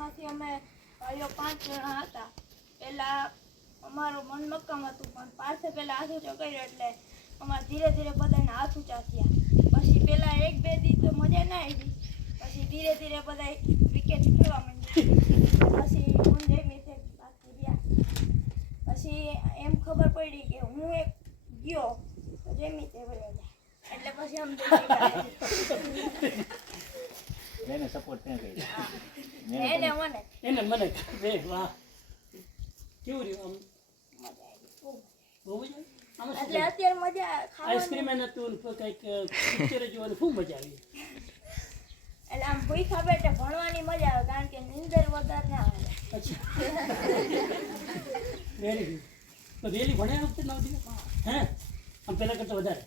માંથી અમે ભાઈઓ 5 જણા હતા. પહેલા અમારો મન મક્કમ હતું, પણ પાર્થે પહેલા હાથ ઊંચો કર્યો એટલે અમારે ધીરે ધીરે બધાને હાથ ઊંચા થયા. પછી પહેલા 1-2 દી તો મજા ના આવી, પછી ધીરે ધીરે બધા વિકેટ ખેલવા માંડ્યા. પછી હું જમી તે બાકી રહ્યા. પછી એમ ખબર પડી કે હું એક ગયો તો જમી તે વયો જાય, એટલે પછી આમ એને સપોર્ટ ત્યાં કરી એને મને બે વાહ કેવું રહ્યું આમ મજા આવી, બહુ મજા આવી એટલે અત્યારે મજા આઈસ્ક્રીમ ખાવાની. એને હતું કંઈક પિક્ચર જોવાની ખૂબ મજા આવી એટલે આમ ભૂખા પેટે ભણવાની મજા આવે, કારણ કે નીંદર વધારે ના આવે. અચ્છા વેરી ગુડ તો રેલી ભણ્યા વખતે 9 દિવસ હે આમ પહેલાં કરતાં વધારે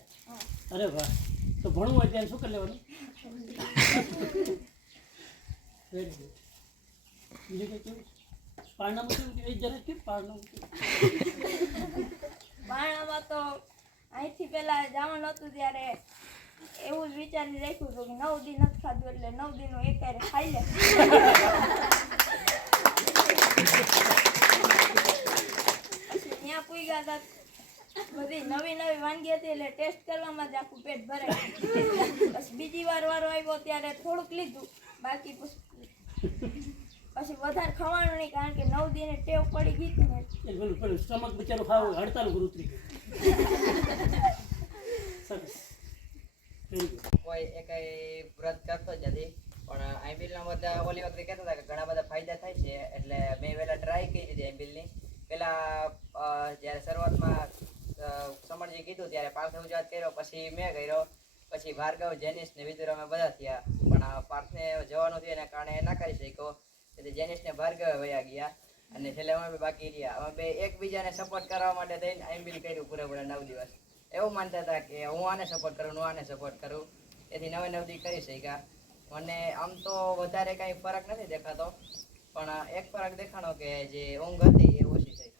અરે વાહ તો ભણવું હોય ત્યારે શું કરી લેવાનું વેરી ગુડ બીજું કંઈ કેવું પારણામાં કેવું એ જરા કેવું પારણામાં બારણામાં તો અહીંથી પેલા જવાનું હતું ત્યારે એવું જ વિચારી રાખ્યું હતું કે 9 દી નથી ખાધું એટલે 9 દીનું એક હારે ખાઈ લે. પછી ત્યાં પૂગ્યા હતા, બધી નવી નવી વાનગી હતી એટલે ટેસ્ટ કરવામાં જ આખું પેટ ભરાય. પછી બીજી વાર વારો આવ્યો ત્યારે થોડુંક લીધું, બાકી પછી વધારે ખાવાનું નહીં, કારણ કે 9 દીને ટેવ પડી ગઈ હતી ને. પેલું પેલું સ્ટમક બિચારું ખાવ હડતાલ ઉપર ઉતરી ગયું સરસ વેરી ગુડ કોઈ એકાઈ વ્રત કરતો જ નથી, પણ આઈબીલના બધા ઓલી વખતે કહેતા હતા કે ઘણા બધા ફાયદા થાય છે, એટલે મેં પહેલા ટ્રાય કરી હતી આઈબીલની. પહેલા જ્યારે શરૂઆતમાં સમણજી કીધું ત્યારે પાર્થે ઉજાત કર્યો, પછી મેં કર્યો, પછી ભાર્ગવ, જેનિસ ને વિદુર અમે બધા થયા, પણ પાર્થને જવાનું થયું એના કારણે ના કરી શક્યો, તેથી જેનિસ ને ભાર્ગવે વયા ગયા અને છેલ્લે અમે બી બાકી રહ્યા. અમે બે એકબીજાને સપોર્ટ કરવા માટે થઈને આઈબીલ કર્યું પૂરેપૂરા 9 દિવસ. એવું માનતા હતા કે હું આને સપોર્ટ કરું, હું આને સપોર્ટ કરું, એથી 9 દી કરી શક્યા. મને આમ તો વધારે કાંઈ ફરક નથી દેખાતો, પણ એક ફરક દેખાણો કે જે ઊંઘ હતી એ ઓછી થઈ.